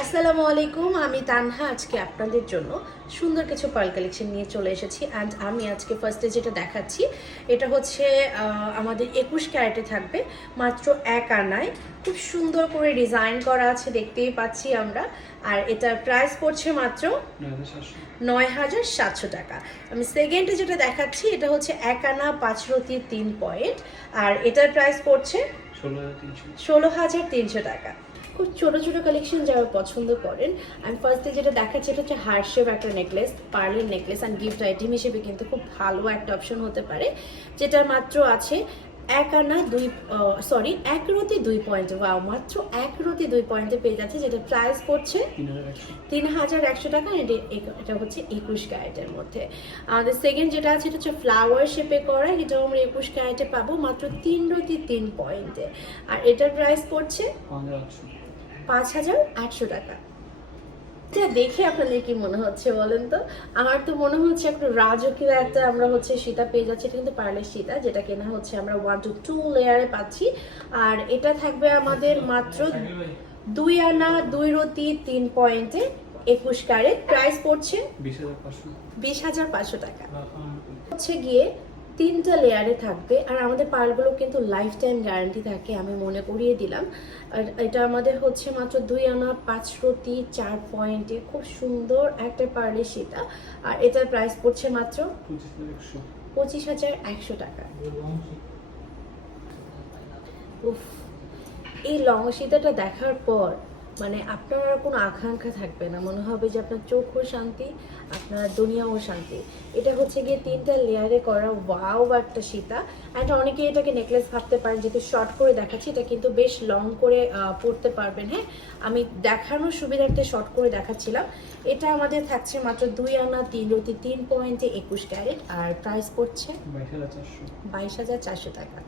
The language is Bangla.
আসসালামু আলাইকুম, আমি তানহা। আজকে আপনাদের জন্য সুন্দর কিছু পার্ল কালেকশন নিয়ে চলে এসেছি। অ্যান্ড আমি আজকে ফার্স্টে যেটা দেখাচ্ছি এটা হচ্ছে আমাদের 21 ক্যারেটে থাকবে, মাত্র 1 আনায়। খুব সুন্দর করে ডিজাইন করা আছে, দেখতেই পাচ্ছি আমরা। আর এটার প্রাইস পড়ছে মাত্র ৯,৭০০ টাকা। আমি সেকেন্ডে যেটা দেখাচ্ছি এটা হচ্ছে 1 আনা 5 রতি 3 পয়েন্ট, আর এটার প্রাইস পড়ছে ১৬,৩০০ টাকা। খুব ছোটো ছোটো কালেকশন যারা পছন্দ করেন, আমি ফার্স্টে যেটা দেখাচ্ছি এটা হচ্ছে হার্ট শেপ একটা নেকলেস, পার্লের নেকলেস অ্যান্ড গিফট আইটেম হিসেবে কিন্তু খুব ভালো একটা অপশন হতে পারে, যেটা মাত্র আছে 1 আনা 1 রতি 2 পয়েন্টে। ওয়াও, মাত্র 1 রতি 2 পয়েন্টে পেয়ে যাচ্ছে, যেটা প্রাইস পড়ছে ৩,১০০ টাকা। এটা হচ্ছে 21 ক্যারেটের মধ্যে। আমাদের সেকেন্ড যেটা আছে এটা হচ্ছে ফ্লাওয়ার শেপে করা, এটাও আমরা 21 ক্যারেটে পাবো মাত্র 3 রতি 3 পয়েন্টে। আর এটার প্রাইস পড়ছে ৫,৮০০ টাকা। এটা দেখে আপনাদের কি মনে হচ্ছে বলেন তো? আমার তো মনে হচ্ছে একটা রাজকীয় একটা আমরা হচ্ছে সীতা পেয়ে যাচ্ছি। এটা কিন্তু পার্লের সীতা, যেটা কেনা হচ্ছে আমরা 1 to 2 লেয়ারে পাচ্ছি। আর এটা থাকবে আমাদের মাত্র 2 আনা 2 রতি 3 পয়েন্টে 21 ক্যারেট। প্রাইস পড়ছে ২০,৫০০ টাকা। হচ্ছে গিয়ে 3টা লেয়ারে থাকবে, আর আমাদের পার্লগুলো কিন্তু লাইফ টাইম গ্যারান্টি থাকে, আমি মনে করিয়ে দিলাম। আর এটা আমাদের হচ্ছে মাত্র 2 আনা 5 রতি 4 পয়েন্টে খুব সুন্দর একটা পার্লের সীতা। আর এটার প্রাইস পড়ছে মাত্র ২৫,১০০ টাকা। উফ, এই লং সীতাটা দেখার পর মানে আপনার আর কোনো আকাঙ্ক্ষা থাকবে না, মনে হবে যে আপনার চোখও শান্তি, আপনার দুনিয়াও শান্তি। এটা হচ্ছে গিয়ে 3টা লেয়ারে করা ওয়াও একটা সীতা। অ্যান্ড অনেকে এটাকে নেকলেস ভাবতে পারেন, যেহেতু শর্ট করে দেখাচ্ছি, এটা কিন্তু বেশ লং করে পরতে পারবেন। হ্যাঁ, আমি দেখানোর সুবিধার্থে শর্ট করে দেখাচ্ছিলাম। এটা আমাদের থাকছে মাত্র 2 আনা 3 রতি 3 পয়েন্টে 21 ক্যারেট, আর প্রাইস পড়ছে 22,400 টাকা।